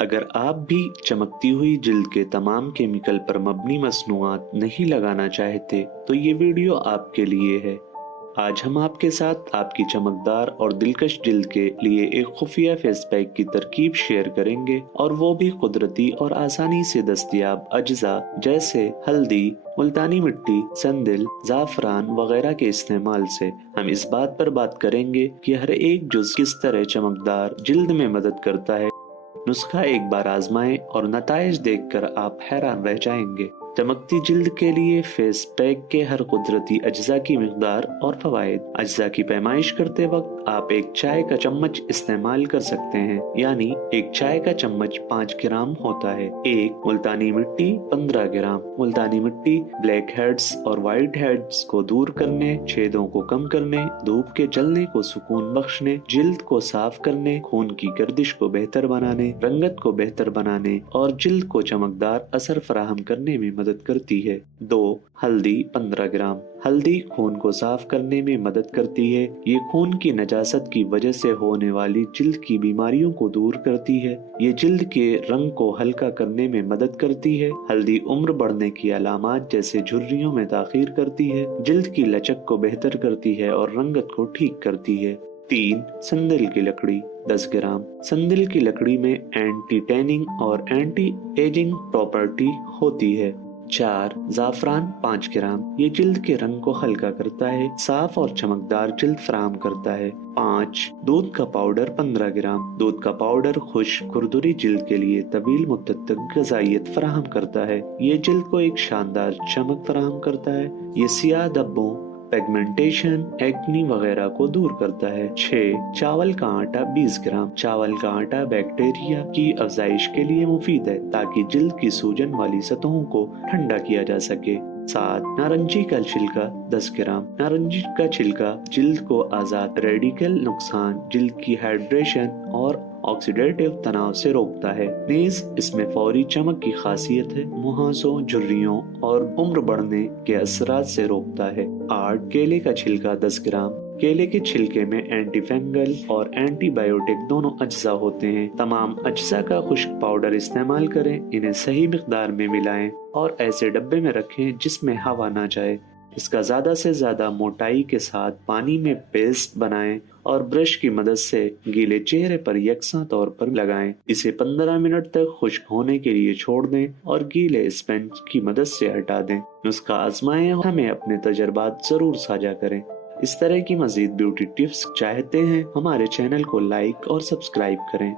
अगर आप भी चमकती हुई जिल्द के तमाम केमिकल पर मबनी मसनूआत नहीं लगाना चाहते तो ये वीडियो आपके लिए है। आज हम आपके साथ आपकी चमकदार और दिलकश जिल्द के लिए एक खुफिया फेस पैक की तरकीब शेयर करेंगे, और वो भी कुदरती और आसानी से दस्तयाब अज्जा जैसे हल्दी, मुल्तानी मिट्टी, संदिल, जाफरान वगैरह के इस्तेमाल से। हम इस बात पर बात करेंगे कि हर एक जुज़ किस तरह चमकदार जिल्द में मदद करता है। नुस्खा एक बार आजमाएं और नताइज देखकर आप हैरान रह जाएंगे। चमकती जिल्द के लिए फेस पैक के हर कुदरती अज्जा की मिकदार और फवाइद। अज्जा की पैमाइश करते वक्त आप एक चाय का चम्मच इस्तेमाल कर सकते हैं, यानी एक चाय का चम्मच 5 ग्राम होता है। एक मुल्तानी मिट्टी 15 ग्राम। मुल्तानी मिट्टी ब्लैक हेड्स और व्हाइट हेड्स को दूर करने, छेदों को कम करने, धूप के जलने को सुकून बख्शने, जिल्द को साफ करने, खून की गर्दिश को बेहतर बनाने, रंगत को बेहतर बनाने और जिल्द को चमकदार असर फराहम करने में मदद करती है। 2. हल्दी 15 ग्राम। हल्दी खून को साफ करने में मदद करती है। ये खून की नजासत की वजह से होने वाली जिल्द की बीमारियों को दूर करती है। ये जिल्द के रंग को हल्का करने में मदद करती है। हल्दी उम्र बढ़ने की अलामात जैसे झुर्रियों में ताखीर करती है, जिल्द की लचक को बेहतर करती है और रंगत को ठीक करती है। 3. संदिल की लकड़ी 10 ग्राम। संदिल की लकड़ी में एंटी टैनिंग और एंटी एजिंग प्रॉपर्टी होती है। 4. जाफरान 5 ग्राम। ये जिल्द के रंग को हल्का करता है, साफ और चमकदार जिल्द फराहम करता है। 5. दूध का पाउडर 15 ग्राम। दूध का पाउडर खुश्क खुरदुरी जिल्द के लिए तवील मुद्दत तक गजाइयत फराहम करता है। ये जिल्द को एक शानदार चमक फराहम करता है। ये सियाह धब्बों, पिगमेंटेशन, एक्नी वगैरह को दूर करता है। 6. चावल का आटा 20 ग्राम। चावल का आटा बैक्टीरिया की अफजाइश के लिए मुफीद है, ताकि जिल्द की सूजन वाली सतहों को ठंडा किया जा सके। 7. नारंगी का छिलका 10 ग्राम। नारंगी का छिलका जिल्द को आजाद रेडिकल नुकसान, जिल्द की हाइड्रेशन और ऑक्सीडेटिव तनाव से रोकता है। नीज इसमें फौरी चमक की खासियत है, मुहासों, झुर्रियों और उम्र बढ़ने के असरात से रोकता है। 8. केले का छिलका 10 ग्राम। केले के छिलके में एंटी फंगल और एंटीबायोटिक दोनों अज्जा होते हैं। तमाम अज्जा का खुश्क पाउडर इस्तेमाल करें, इन्हें सही मिकदार में मिलाएं और ऐसे डब्बे में रखें जिसमें हवा ना जाए। इसका ज्यादा से ज्यादा मोटाई के साथ पानी में पेस्ट बनाएं और ब्रश की मदद से गीले चेहरे पर यकसा तौर पर लगाएं। इसे 15 मिनट तक खुश्क होने के लिए छोड़ दें और गीले स्पंज की मदद से हटा दें। नुस्खा आजमाएं, हमें अपने तजर्बात जरूर साझा करें। इस तरह की मजीद ब्यूटी टिप्स चाहते हैं, हमारे चैनल को लाइक और सब्सक्राइब करें।